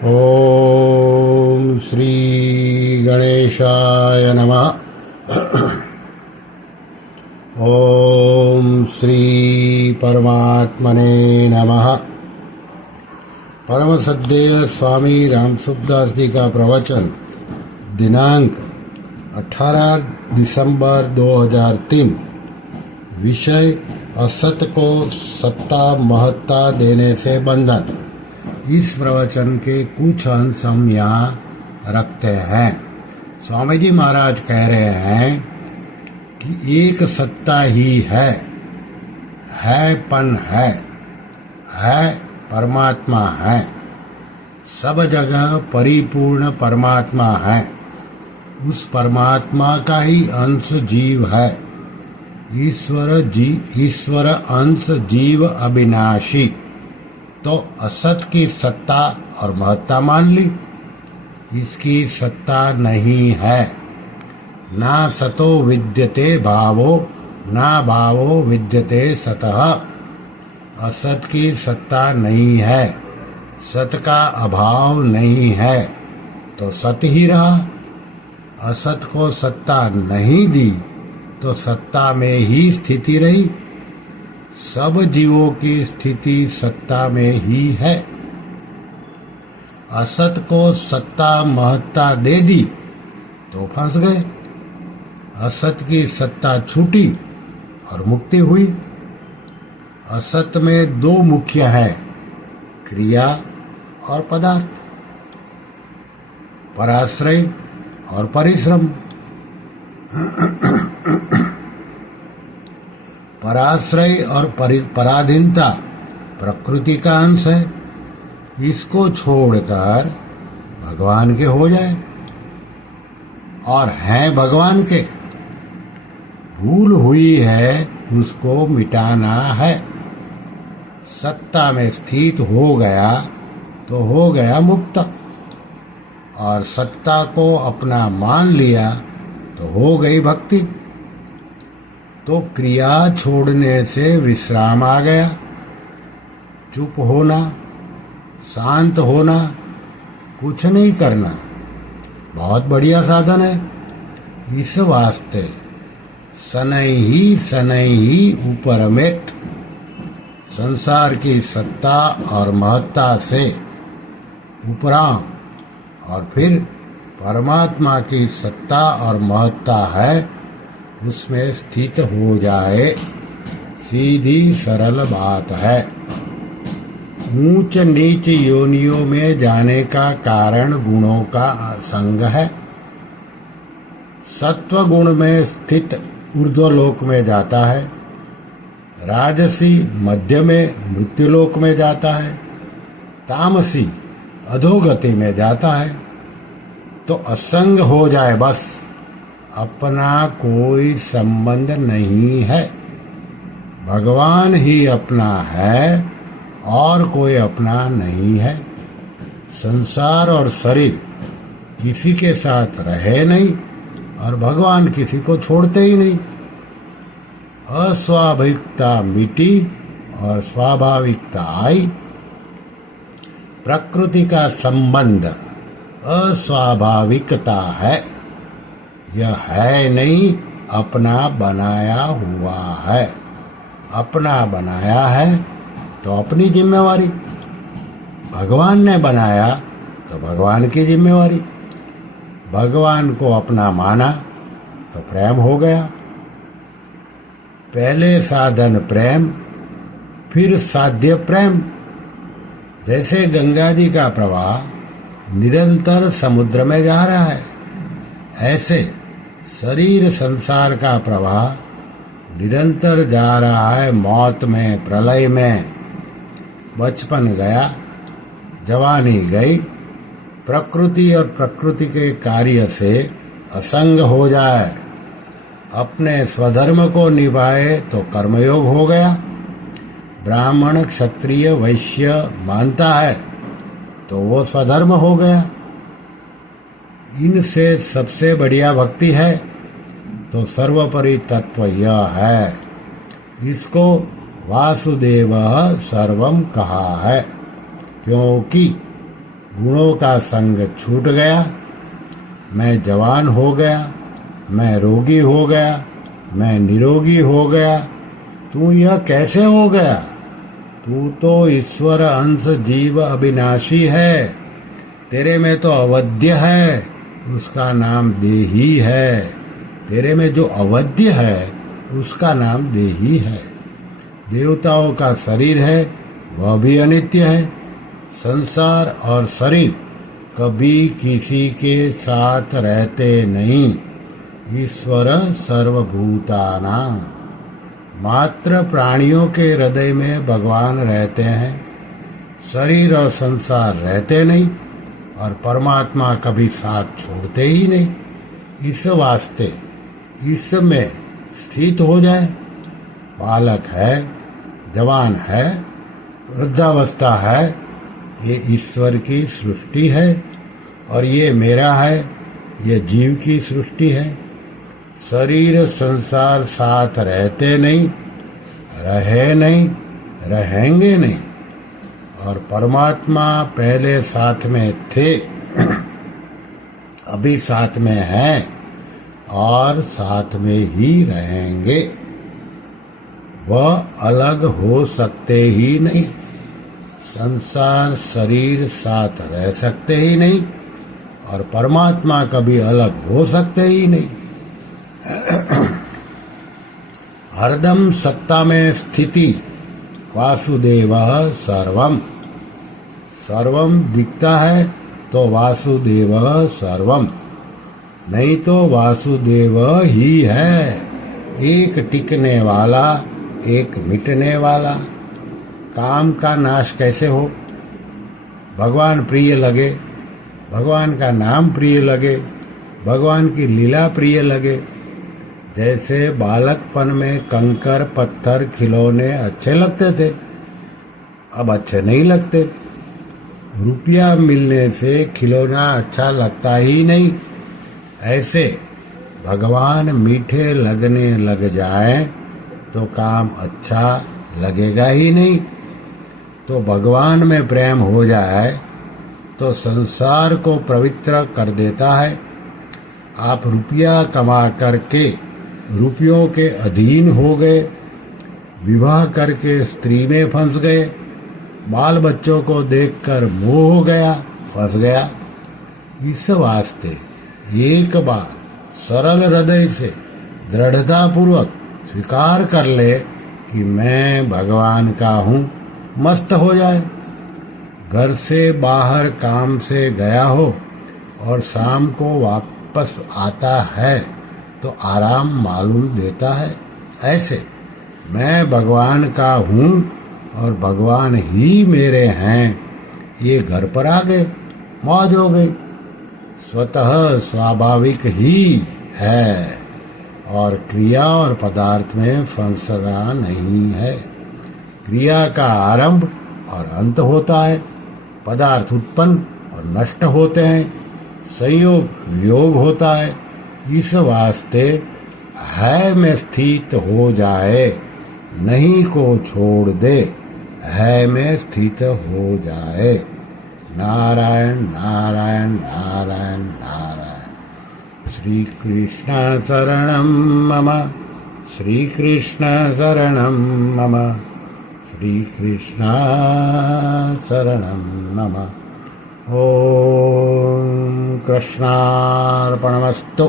ओम श्री गणेशाय नमः। ओम श्री परमात्मने नमः। परम सद्देय स्वामी रामसुखदास जी का प्रवचन दिनांक 18 दिसंबर 2003। विषय असत को सत्ता महत्ता देने से बंधन। इस प्रवचन के कुछ अंश हम यहाँ रखते हैं। स्वामी जी महाराज कह रहे हैं कि एक सत्ता ही है है परमात्मा है, सब जगह परिपूर्ण परमात्मा है। उस परमात्मा का ही अंश जीव है। ईश्वर अंश जीव अविनाशी। तो असत की सत्ता और महत्ता मान ली, इसकी सत्ता नहीं है। ना सतो विद्यते भावो, ना भावो विद्यते सतः। असत की सत्ता नहीं है, सत का अभाव नहीं है, तो सत ही रहा। असत को सत्ता नहीं दी तो सत्ता में ही स्थिति रही। सब जीवों की स्थिति सत्ता में ही है। असत को सत्ता महत्ता दे दी तो फंस गए। असत की सत्ता छूटी और मुक्ति हुई। असत में दो मुख्य है, क्रिया और पदार्थ, पराश्रय और परिश्रम। पराश्रय और पराधीनता प्रकृति का अंश है। इसको छोड़कर भगवान के हो जाए और हैं भगवान के। भूल हुई है उसको मिटाना है। सत्ता में स्थित हो गया तो हो गया मुक्त, और सत्ता को अपना मान लिया तो हो गई भक्ति। तो क्रिया छोड़ने से विश्राम आ गया। चुप होना, शांत होना, कुछ नहीं करना बहुत बढ़िया साधन है। इस वास्ते सनई ही उपरमित संसार की सत्ता और महत्ता से उपराम, और फिर परमात्मा की सत्ता और महत्ता है उसमें स्थित हो जाए। सीधी सरल बात है। ऊंच नीच योनियों में जाने का कारण गुणों का संग है। सत्व गुण में स्थित ऊर्ध्वलोक में जाता है, राजसी मध्य में मृत्युलोक में जाता है, तामसी अधोगति में जाता है। तो असंग हो जाए बस, अपना कोई संबंध नहीं है। भगवान ही अपना है और कोई अपना नहीं है। संसार और शरीर किसी के साथ रहे नहीं और भगवान किसी को छोड़ते ही नहीं। अस्वाभाविकता मिटी और स्वाभाविकता आई। प्रकृति का संबंध अस्वाभाविकता है। यह है नहीं, अपना बनाया हुआ है। अपना बनाया है तो अपनी जिम्मेवारी। भगवान ने बनाया तो भगवान की जिम्मेवारी। भगवान को अपना माना तो प्रेम हो गया। पहले साधन प्रेम, फिर साध्य प्रेम। जैसे गंगा जी का प्रवाह निरंतर समुद्र में जा रहा है, ऐसे शरीर संसार का प्रवाह निरंतर जा रहा है मौत में, प्रलय में। बचपन गया, जवानी गई। प्रकृति और प्रकृति के कार्य से असंग हो जाए, अपने स्वधर्म को निभाए तो कर्मयोग हो गया। ब्राह्मण क्षत्रिय वैश्य मानता है तो वो स्वधर्म हो गया। इनसे सबसे बढ़िया भक्ति है तो सर्वोपरि तत्व यह है। इसको वासुदेव सर्वम कहा है, क्योंकि गुणों का संग छूट गया, मैं जवान हो गया, मैं रोगी हो गया, मैं निरोगी हो गया। तू यह कैसे हो गया? तू तो ईश्वर अंश जीव अविनाशी है। तेरे में तो अवध्य है, उसका नाम देही है। तेरे में जो अवध्य है उसका नाम देही है। देवताओं का शरीर है, वह भी अनित्य है। संसार और शरीर कभी किसी के साथ रहते नहीं। ईश्वर सर्वभूतानां। मात्र प्राणियों के हृदय में भगवान रहते हैं। शरीर और संसार रहते नहीं और परमात्मा कभी साथ छोड़ते ही नहीं। इस वास्ते इसमें स्थित हो जाए। बालक है, जवान है, वृद्धावस्था है, ये ईश्वर की सृष्टि है और ये मेरा है, ये जीव की सृष्टि है। शरीर संसार साथ रहते नहीं, रहे नहीं, रहेंगे नहीं। और परमात्मा पहले साथ में थे, अभी साथ में हैं और साथ में ही रहेंगे। वह अलग हो सकते ही नहीं। संसार शरीर साथ रह सकते ही नहीं और परमात्मा कभी अलग हो सकते ही नहीं। हरदम सत्ता में स्थिति वासुदेव सर्वम। सर्वम दिखता है तो वासुदेव सर्वम, नहीं तो वासुदेव ही है। एक टिकने वाला, एक मिटने वाला। काम का नाश कैसे हो? भगवान प्रिय लगे, भगवान का नाम प्रिय लगे, भगवान की लीला प्रिय लगे। जैसे बालकपन में कंकर पत्थर खिलौने अच्छे लगते थे, अब अच्छे नहीं लगते। रुपया मिलने से खिलौना अच्छा लगता ही नहीं। ऐसे भगवान मीठे लगने लग जाए तो काम अच्छा लगेगा ही नहीं। तो भगवान में प्रेम हो जाए तो संसार को पवित्र कर देता है। आप रुपया कमा करके रुपयों के अधीन हो गए, विवाह करके स्त्री में फंस गए, बाल बच्चों को देखकर मोह हो गया, फंस गया। इस वास्ते एक बार सरल हृदय से दृढ़ता पूर्वक स्वीकार कर ले कि मैं भगवान का हूँ, मस्त हो जाए। घर से बाहर काम से गया हो और शाम को वापस आता है तो आराम मालूम देता है। ऐसे मैं भगवान का हूँ और भगवान ही मेरे हैं, ये घर पर आ गए, मौज हो गई। स्वतः स्वाभाविक ही है और क्रिया और पदार्थ में फंसना नहीं है। क्रिया का आरंभ और अंत होता है, पदार्थ उत्पन्न और नष्ट होते हैं, संयोग वियोग होता है। इस वास्ते है में स्थित हो जाए, नहीं को छोड़ दे, है में स्थित हो जाए। नारायण नारायण नारायण नारायण। श्री कृष्ण शरणं मम, श्री कृष्ण शरणं मम, श्री कृष्ण शरणं मम। ओम कृष्णार्पणमस्तु।